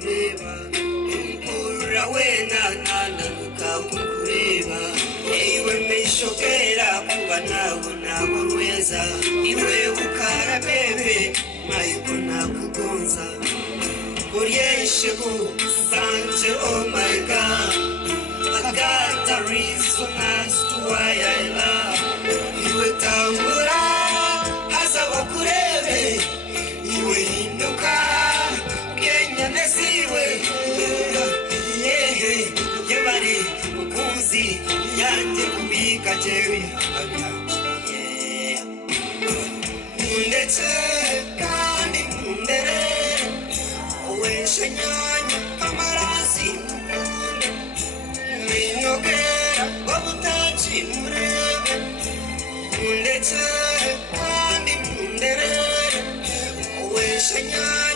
kureba Nkura wena nananuka kukureba Ewe meshokera kuba nawe nabo rweza Iwe ukara bebe mayuko nakugonza Kurieshebu sanje oh my God I got a reason as to why I love Iwe tambura hasa wakurebe Iwe hinduka Kenya nesiwe Yehe Yebari Mukunzi Yanje kubika jewi Mundetse kandi mundere Oweshe nyanya amarasi mukunde Minogera wabutachi murebe Mundetse kandi mundere Oweshe nyanya